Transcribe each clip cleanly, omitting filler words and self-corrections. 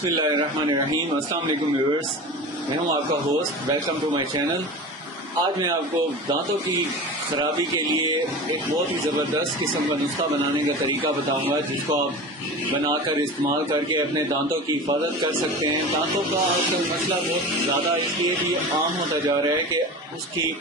बिस्मिल्लाहिर्रहमानिर्रहीम। अस्सलाम वालेकुम व्यूअर्स, मैं हूं आपका host. Welcome to my channel. आज मैं आपको दांतों की खराबी के लिए एक बहुत ही ज़बरदस्त किस्म का नुस्खा बनाने का तरीका बताऊंगा, जिसको आप बनाकर इस्तेमाल करके अपने दांतों की हिफाजत कर सकते हैं। दांतों का आजकल मसला बहुत ज़्यादा इसलिए भी आम होता जा रहा है कि उसकी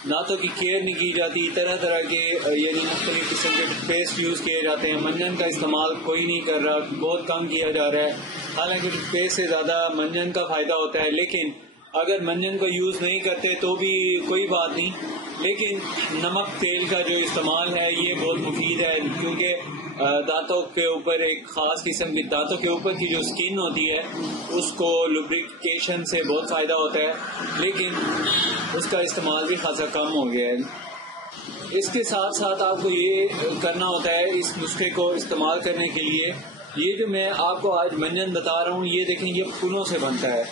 दांतों की केयर नहीं की जाती। तरह तरह के यानी मुख्तलिफ किस्म के पेस्ट यूज़ किए जाते हैं। मंजन का इस्तेमाल कोई नहीं कर रहा, बहुत कम किया जा रहा है। हालांकि पेस्ट से ज़्यादा मंजन का फ़ायदा होता है, लेकिन अगर मंजन को यूज़ नहीं करते तो भी कोई बात नहीं। लेकिन नमक तेल का जो इस्तेमाल है ये बहुत मुफीद है, क्योंकि दांतों के ऊपर एक ख़ास किस्म की दांतों के ऊपर की जो स्किन होती है उसको लुब्रिकेशन से बहुत फ़ायदा होता है, लेकिन उसका इस्तेमाल भी खासा कम हो गया है। इसके साथ साथ आपको ये करना होता है, इस नुस्खे को इस्तेमाल करने के लिए, ये जो मैं आपको आज मंजन बता रहा हूँ, ये देखें, ये फूलों से बनता है।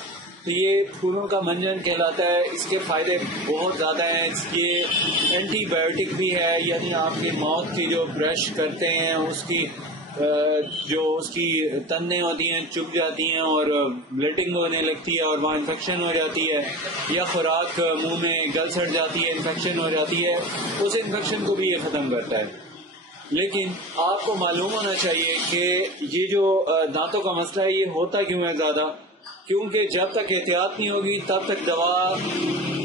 तो ये फूलों का मंजन कहलाता है। इसके फ़ायदे बहुत ज़्यादा हैं। ये एंटीबायोटिक भी है, यानी आपकी माउथ की जो ब्रश करते हैं उसकी जो उसकी तन्ने होती हैं चुभ जाती हैं और ब्लीडिंग होने लगती है और वहाँ इन्फेक्शन हो जाती है, या खुराक मुंह में गल सड़ जाती है, इन्फेक्शन हो जाती है, उस इन्फेक्शन को भी ये ख़त्म करता है। लेकिन आपको मालूम होना चाहिए कि ये जो दांतों का मसला है ये होता क्यों है ज़्यादा, क्योंकि जब तक एहतियात नहीं होगी तब तक दवा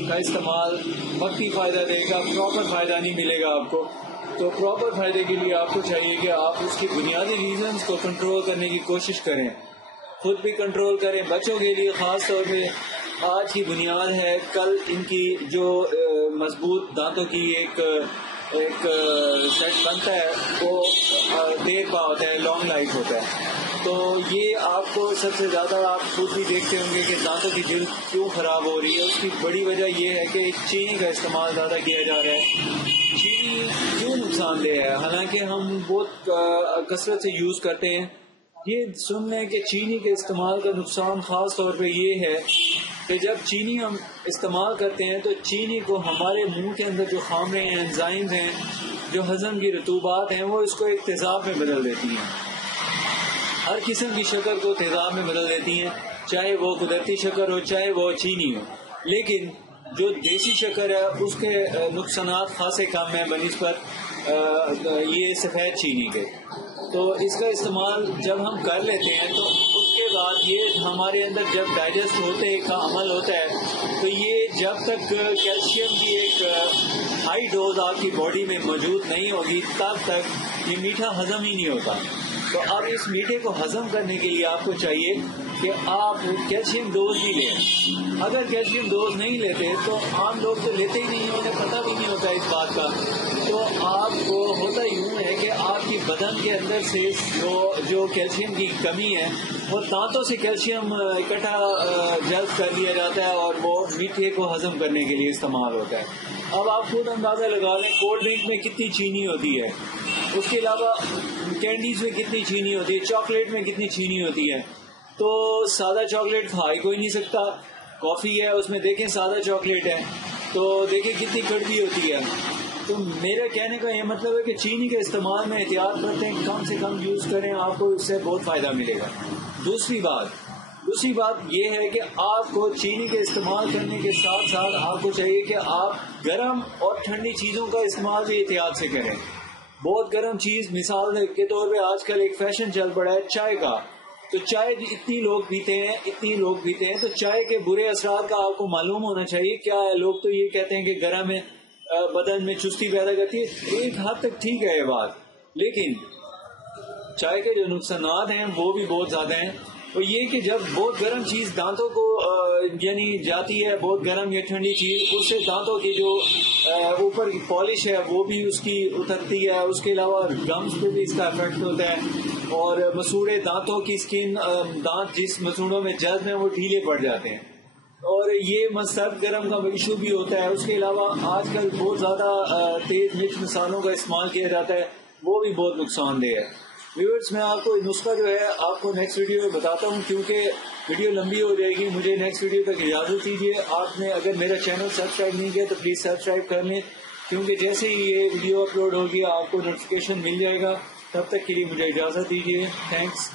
का इस्तेमाल वक्ती फ़ायदा देगा, प्रॉपर फ़ायदा नहीं मिलेगा आपको। तो प्रॉपर फ़ायदे के लिए आपको चाहिए कि आप उसकी बुनियादी रीजंस को कंट्रोल करने की कोशिश करें, खुद भी कंट्रोल करें। बच्चों के लिए ख़ास तौर पे आज की बुनियाद है, कल इनकी जो मजबूत दांतों की एक सेट बनता है वो देर पा होता है, लॉन्ग लाइफ होता है। तो ये आपको सबसे ज़्यादा आप खुद भी देखते होंगे कि दांतों की जल्द क्यों ख़राब हो रही है। उसकी बड़ी वजह ये है कि चीनी का इस्तेमाल ज़्यादा किया जा रहा है। चीनी क्यों नुकसानदेह है, हालांकि हम बहुत कसरत से यूज़ करते हैं। ये सुन लें कि चीनी के इस्तेमाल का नुकसान ख़ास तौर पे ये है कि जब चीनी हम इस्तेमाल करते हैं तो चीनी को हमारे मुंह के अंदर जो खामरे हैं, एंजाइम्स हैं, जो हज़म की रतूबात हैं, वो इसको एक तेज़ाब में बदल देती हैं। हर किस्म की शक्कर को तेज़ाब में बदल देती हैं, चाहे वो कुदरती शक्कर हो चाहे वो चीनी हो। लेकिन जो देसी शक्कर है उसके नुकसानात खासे कम हैं बनिस्बत ये सफ़ेद चीनी के। तो इसका इस्तेमाल जब हम कर लेते हैं तो उसके बाद ये हमारे अंदर जब डाइजेस्ट होते का अमल होता है, तो ये जब तक कैल्शियम की एक हाई डोज आपकी बॉडी में मौजूद नहीं होगी तब तक ये मीठा हजम ही नहीं होता। तो अब इस मीठे को हजम करने के लिए आपको चाहिए कि आप कैल्शियम डोज ही लें। अगर कैल्शियम डोज नहीं लेते तो आम लोग तो लेते ही नहीं, उन्हें पता भी नहीं होता इस बात का। तो आपको होता यूँ है कि आपकी बदन के अंदर से जो कैल्शियम की कमी है वो दांतों से कैल्शियम इकट्ठा जल्द कर लिया जाता है और वो मीठे को हजम करने के लिए इस्तेमाल होता है। अब आप खुद अंदाज़ा लगा लें, कोल्ड ड्रिंक में कितनी चीनी होती है, उसके अलावा कैंडीज में कितनी चीनी होती है, चॉकलेट में कितनी चीनी होती है। तो सादा चॉकलेट खा ही कोई नहीं सकता। कॉफ़ी है उसमें देखें सादा चॉकलेट है तो देखें कितनी कड़वी होती है। तो मेरे कहने का ये मतलब है कि चीनी के इस्तेमाल में एहतियात बरतें, कम से कम यूज़ करें, आपको इससे बहुत फ़ायदा मिलेगा। दूसरी बात ये है कि आपको चीनी के इस्तेमाल करने के साथ साथ आपको चाहिए कि आप गर्म और ठंडी चीज़ों का इस्तेमाल भी एहतियात से करें। बहुत गर्म चीज़, मिसाल के तौर पे आजकल एक फैशन चल पड़ा है चाय का। तो चाय इतनी लोग पीते हैं, तो चाय के बुरे असरात का आपको मालूम होना चाहिए। क्या है, लोग तो ये कहते हैं कि गर्म है, बदन में चुस्ती पैदा करती है। एक हद तक ठीक है ये बात, लेकिन चाय के जो नुकसानात हैं वो भी बहुत ज़्यादा हैं। तो ये कि जब बहुत गर्म चीज़ दांतों को यानी जाती है, बहुत गर्म या ठंडी चीज़, उससे दांतों की जो ऊपर की पॉलिश है वो भी उसकी उतरती है। उसके अलावा गम्स पे भी इसका इफेक्ट होता है और मसूड़े दांतों की स्किन, दांत जिस मसूड़ों में जल्द में वो ढीले पड़ जाते हैं और ये सर्द गर्म का इशू भी होता है। उसके अलावा आजकल बहुत ज़्यादा तेज मिर्च मसालों का इस्तेमाल किया जाता है, वो भी बहुत नुकसानदेह है। व्यूअर्स, मैं आपको नुस्खा जो है आपको नेक्स्ट वीडियो में बताता हूँ, क्योंकि वीडियो लंबी हो जाएगी। मुझे नेक्स्ट वीडियो तक इजाज़त दीजिए। आपने अगर मेरा चैनल सब्सक्राइब नहीं किया तो प्लीज़ सब्सक्राइब कर लें, क्योंकि जैसे ही ये वीडियो अपलोड होगी आपको नोटिफिकेशन मिल जाएगा। तब तक के लिए मुझे इजाज़त दीजिए। थैंक्स।